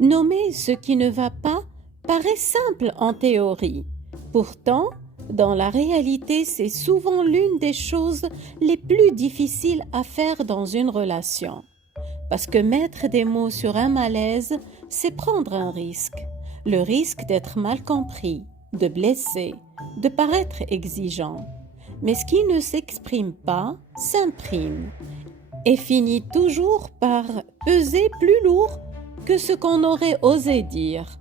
Nommer ce qui ne va pas paraît simple en théorie. Pourtant, dans la réalité, c'est souvent l'une des choses les plus difficiles à faire dans une relation. Parce que mettre des mots sur un malaise, c'est prendre un risque. Le risque d'être mal compris, de blesser, de paraître exigeant. Mais ce qui ne s'exprime pas s'imprime et finit toujours par peser plus lourd que ce qu'on aurait osé dire.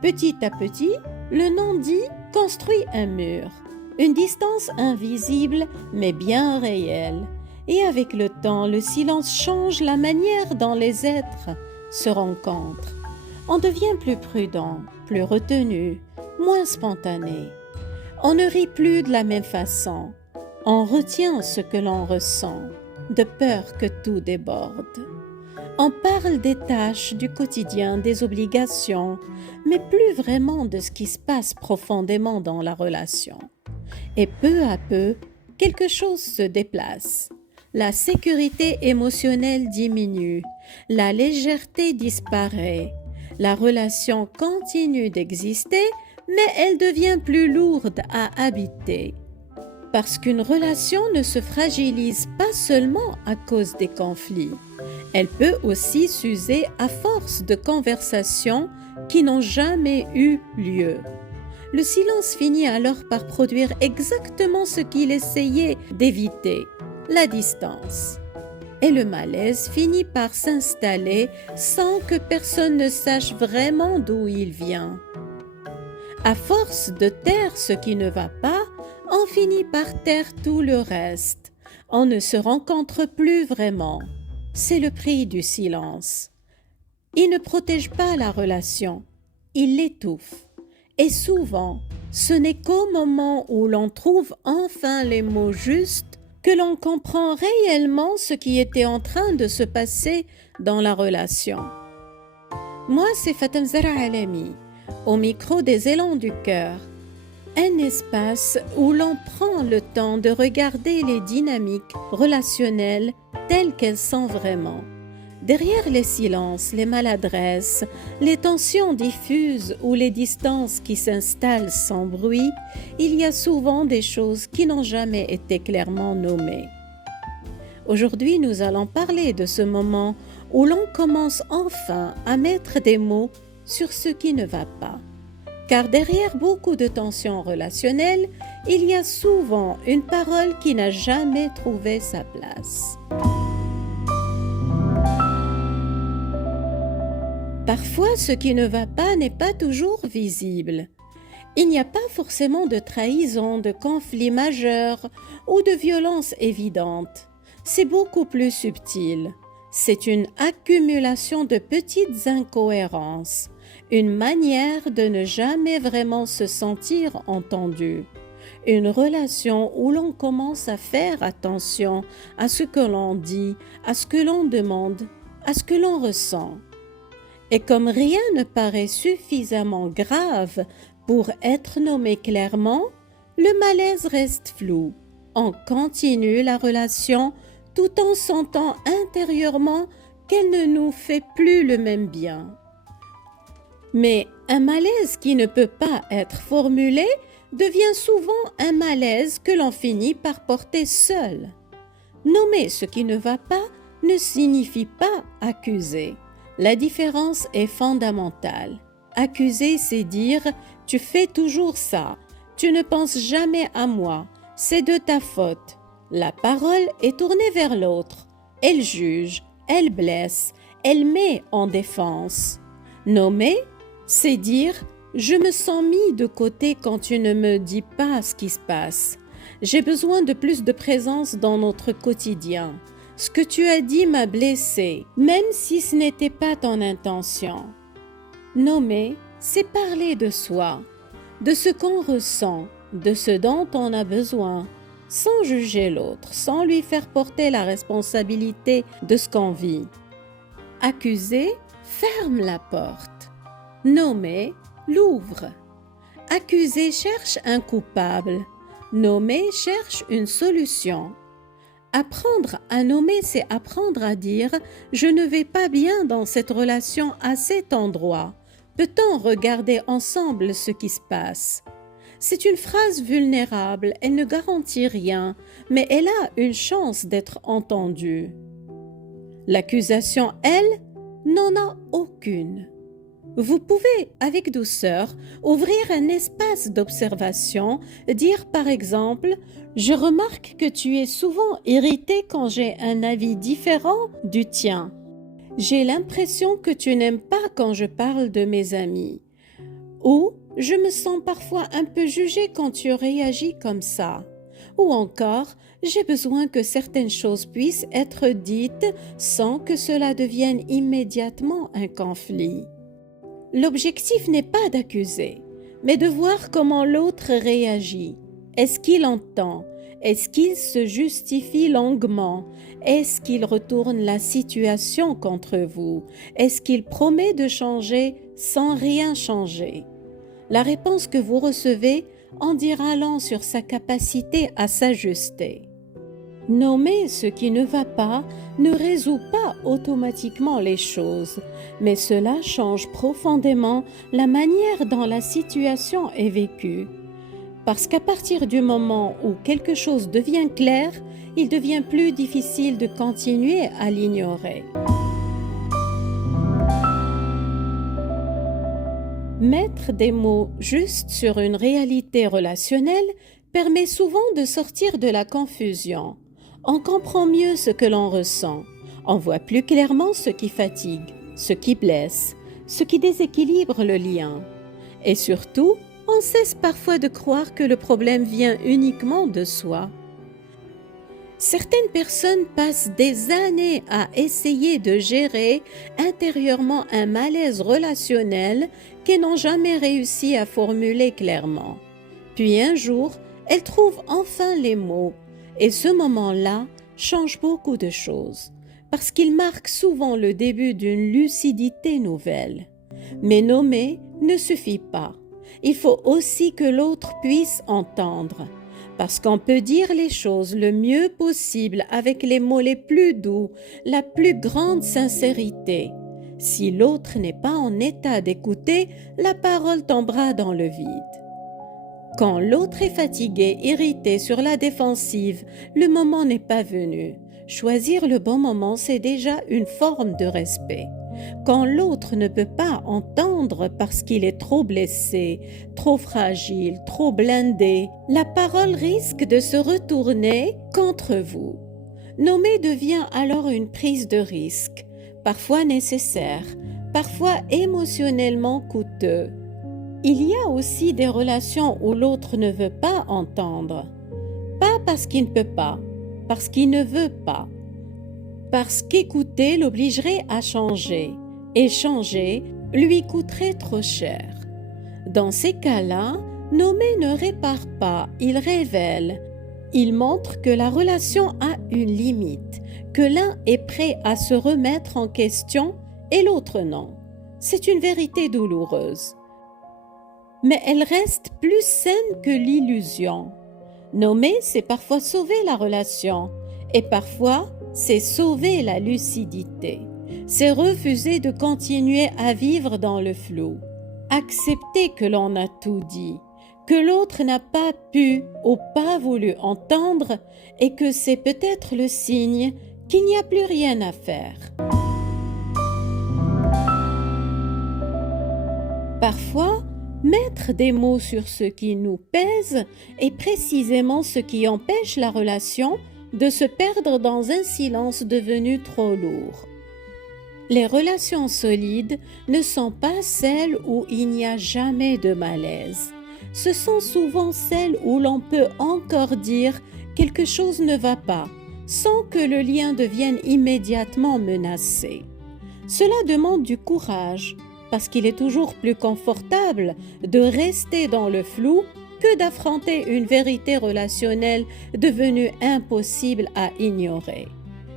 Petit à petit, le non-dit construit un mur, une distance invisible mais bien réelle. Et avec le temps, le silence change la manière dont les êtres se rencontrent. On devient plus prudent, plus retenu, moins spontané. On ne rit plus de la même façon. On retient ce que l'on ressent, de peur que tout déborde. On parle des tâches du quotidien, des obligations, mais plus vraiment de ce qui se passe profondément dans la relation. Et peu à peu, quelque chose se déplace. La sécurité émotionnelle diminue, la légèreté disparaît. La relation continue d'exister, mais elle devient plus lourde à habiter. Parce qu'une relation ne se fragilise pas seulement à cause des conflits. Elle peut aussi s'user à force de conversations qui n'ont jamais eu lieu. Le silence finit alors par produire exactement ce qu'il essayait d'éviter, la distance. Et le malaise finit par s'installer sans que personne ne sache vraiment d'où il vient. À force de taire ce qui ne va pas, on finit par taire tout le reste. On ne se rencontre plus vraiment. C'est le prix du silence. Il ne protège pas la relation, il l'étouffe. Et souvent, ce n'est qu'au moment où l'on trouve enfin les mots justes que l'on comprend réellement ce qui était en train de se passer dans la relation. Moi, c'est Fatem Zahra Alami, au micro des Élans du cœur. Un espace où l'on prend le temps de regarder les dynamiques relationnelles telles qu'elles sont vraiment. Derrière les silences, les maladresses, les tensions diffuses ou les distances qui s'installent sans bruit, il y a souvent des choses qui n'ont jamais été clairement nommées. Aujourd'hui, nous allons parler de ce moment où l'on commence enfin à mettre des mots sur ce qui ne va pas. Car derrière beaucoup de tensions relationnelles, il y a souvent une parole qui n'a jamais trouvé sa place. Parfois, ce qui ne va pas n'est pas toujours visible. Il n'y a pas forcément de trahison, de conflit majeur ou de violence évidente. C'est beaucoup plus subtil. C'est une accumulation de petites incohérences, une manière de ne jamais vraiment se sentir entendu. Une relation où l'on commence à faire attention à ce que l'on dit, à ce que l'on demande, à ce que l'on ressent. Et comme rien ne paraît suffisamment grave pour être nommé clairement, le malaise reste flou. On continue la relation tout en sentant intérieurement qu'elle ne nous fait plus le même bien. Mais un malaise qui ne peut pas être formulé devient souvent un malaise que l'on finit par porter seul. Nommer ce qui ne va pas ne signifie pas accuser. La différence est fondamentale. Accuser, c'est dire « tu fais toujours ça, tu ne penses jamais à moi, c'est de ta faute ». La parole est tournée vers l'autre. Elle juge, elle blesse, elle met en défense. Nommer, c'est dire « je me sens mis de côté quand tu ne me dis pas ce qui se passe. J'ai besoin de plus de présence dans notre quotidien. Ce que tu as dit m'a blessé, même si ce n'était pas ton intention. » Nommer, c'est parler de soi, de ce qu'on ressent, de ce dont on a besoin, sans juger l'autre, sans lui faire porter la responsabilité de ce qu'on vit. Accuser ferme la porte. Nommer l'ouvre. Accuser cherche un coupable. Nommer cherche une solution. Apprendre à nommer, c'est apprendre à dire « je ne vais pas bien dans cette relation à cet endroit ». Peut-on regarder ensemble ce qui se passe? C'est une phrase vulnérable, elle ne garantit rien, mais elle a une chance d'être entendue. L'accusation, elle, n'en a aucune. Vous pouvez, avec douceur, ouvrir un espace d'observation, dire par exemple « Je remarque que tu es souvent irrité quand j'ai un avis différent du tien. J'ai l'impression que tu n'aimes pas quand je parle de mes amis. » Ou « Je me sens parfois un peu jugé quand tu réagis comme ça. » Ou encore « J'ai besoin que certaines choses puissent être dites sans que cela devienne immédiatement un conflit. » L'objectif n'est pas d'accuser, mais de voir comment l'autre réagit. Est-ce qu'il entend? Est-ce qu'il se justifie longuement? Est-ce qu'il retourne la situation contre vous? Est-ce qu'il promet de changer sans rien changer? La réponse que vous recevez en dira long sur sa capacité à s'ajuster. Nommer ce qui ne va pas ne résout pas automatiquement les choses, mais cela change profondément la manière dont la situation est vécue. Parce qu'à partir du moment où quelque chose devient clair, il devient plus difficile de continuer à l'ignorer. Mettre des mots justes sur une réalité relationnelle permet souvent de sortir de la confusion. On comprend mieux ce que l'on ressent. On voit plus clairement ce qui fatigue, ce qui blesse, ce qui déséquilibre le lien. Et surtout, on cesse parfois de croire que le problème vient uniquement de soi. Certaines personnes passent des années à essayer de gérer intérieurement un malaise relationnel qu'elles n'ont jamais réussi à formuler clairement. Puis un jour, elles trouvent enfin les mots, et ce moment-là change beaucoup de choses, parce qu'il marque souvent le début d'une lucidité nouvelle. Mais nommer ne suffit pas. Il faut aussi que l'autre puisse entendre. Parce qu'on peut dire les choses le mieux possible avec les mots les plus doux, la plus grande sincérité. Si l'autre n'est pas en état d'écouter, la parole tombera dans le vide. Quand l'autre est fatigué, irrité, sur la défensive, le moment n'est pas venu. Choisir le bon moment, c'est déjà une forme de respect. Quand l'autre ne peut pas entendre parce qu'il est trop blessé, trop fragile, trop blindé, la parole risque de se retourner contre vous. Nommer devient alors une prise de risque, parfois nécessaire, parfois émotionnellement coûteux. Il y a aussi des relations où l'autre ne veut pas entendre. Pas parce qu'il ne peut pas, parce qu'il ne veut pas. Parce qu'écouter l'obligerait à changer, et changer lui coûterait trop cher. Dans ces cas-là, nommer ne répare pas, il révèle. Il montre que la relation a une limite, que l'un est prêt à se remettre en question et l'autre non. C'est une vérité douloureuse. Mais elle reste plus saine que l'illusion. Nommer, c'est parfois sauver la relation, et parfois, c'est sauver la lucidité. C'est refuser de continuer à vivre dans le flou. Accepter que l'on a tout dit, que l'autre n'a pas pu ou pas voulu entendre et que c'est peut-être le signe qu'il n'y a plus rien à faire. Parfois, mettre des mots sur ce qui nous pèse est précisément ce qui empêche la relation de se perdre dans un silence devenu trop lourd. Les relations solides ne sont pas celles où il n'y a jamais de malaise. Ce sont souvent celles où l'on peut encore dire quelque chose ne va pas, sans que le lien devienne immédiatement menacé. Cela demande du courage, parce qu'il est toujours plus confortable de rester dans le flou que d'affronter une vérité relationnelle devenue impossible à ignorer.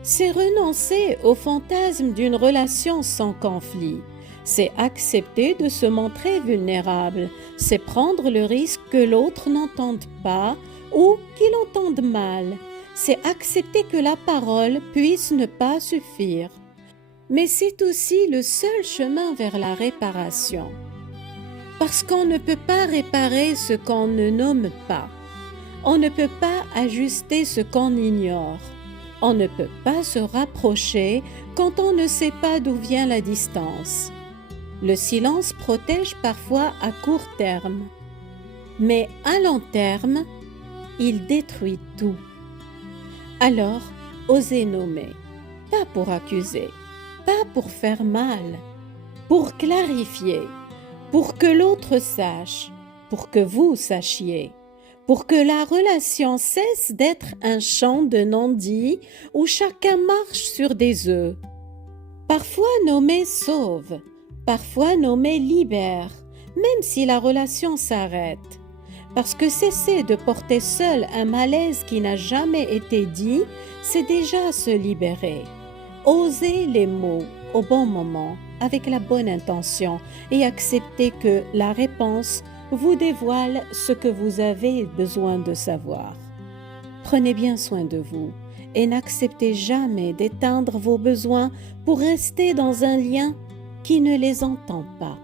C'est renoncer au fantasme d'une relation sans conflit. C'est accepter de se montrer vulnérable. C'est prendre le risque que l'autre n'entende pas ou qu'il entende mal. c'est accepter que la parole puisse ne pas suffire. Mais c'est aussi le seul chemin vers la réparation. Parce qu'on ne peut pas réparer ce qu'on ne nomme pas. On ne peut pas ajuster ce qu'on ignore. On ne peut pas se rapprocher quand on ne sait pas d'où vient la distance. Le silence protège parfois à court terme, mais à long terme, il détruit tout. Alors, osez nommer, pas pour accuser, pas pour faire mal, pour clarifier, pour que l'autre sache, pour que vous sachiez, pour que la relation cesse d'être un champ de non-dits où chacun marche sur des œufs. Parfois nommer sauve, parfois nommer libère, même si la relation s'arrête. Parce que cesser de porter seul un malaise qui n'a jamais été dit, c'est déjà se libérer. Osez les mots au bon moment, avec la bonne intention, et accepter que la réponse vous dévoile ce que vous avez besoin de savoir. Prenez bien soin de vous et n'acceptez jamais d'éteindre vos besoins pour rester dans un lien qui ne les entend pas.